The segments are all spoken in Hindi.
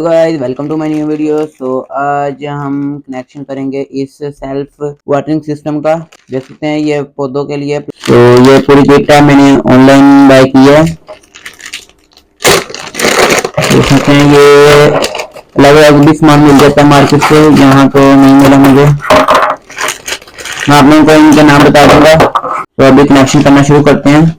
तो guys welcome to my new video. तो आज हम कनेक्शन करेंगे इस सेल्फ वाटरिंग सिस्टम का। देख सकते हैं ये पौधों के लिए। तो ये पूरी किट मैंने ऑनलाइन बाय की है। देख सकते हैं ये अलग अलग भी सामान मिल जाता है मार्केट से, यहाँ तो नहीं मिला मुझे। मैं आप लोगों को इनका नाम बता दूंगा। तो अभी कनेक्शन करना शुरू करते हैं।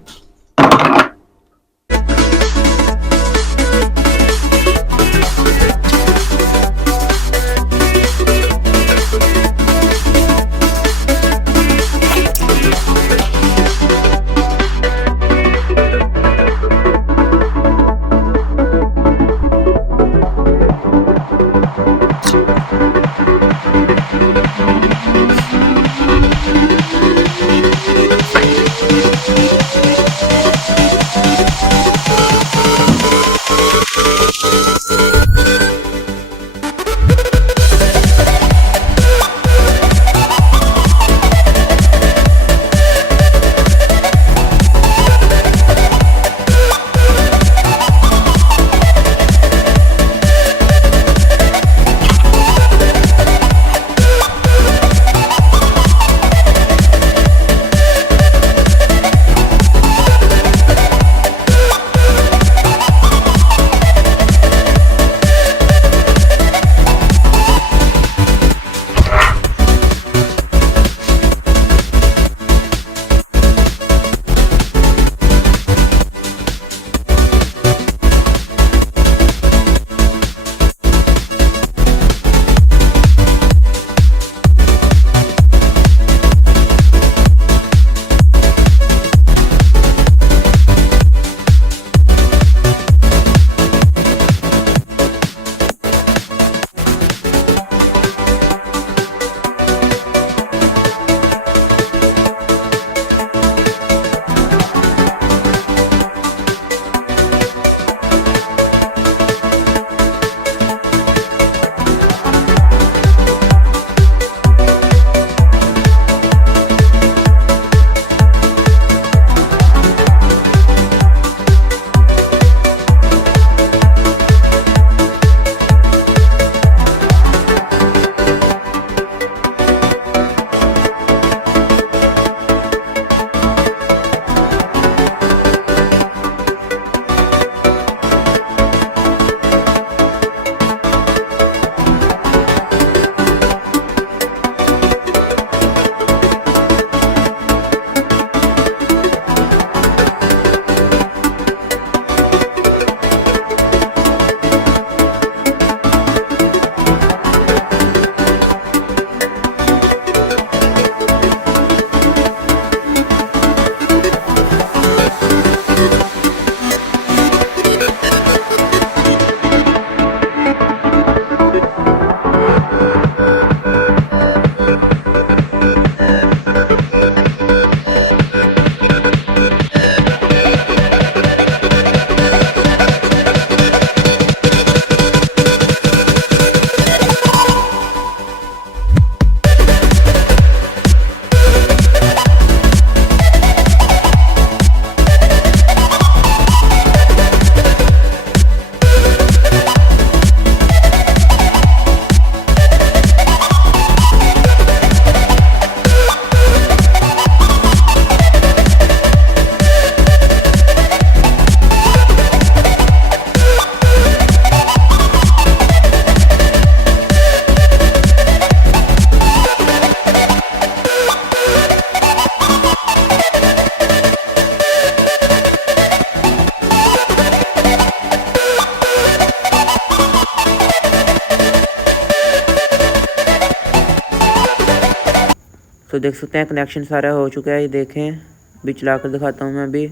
तो देख सकते हैं कनेक्शन सारा हो चुका है। ये देखें, अभी चला कर दिखाता हूँ मैं अभी।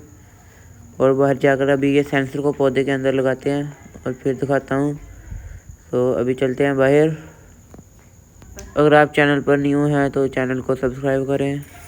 और बाहर जाकर अभी ये सेंसर को पौधे के अंदर लगाते हैं और फिर दिखाता हूँ। तो अभी चलते हैं बाहर। अगर आप चैनल पर न्यू हैं तो चैनल को सब्सक्राइब करें।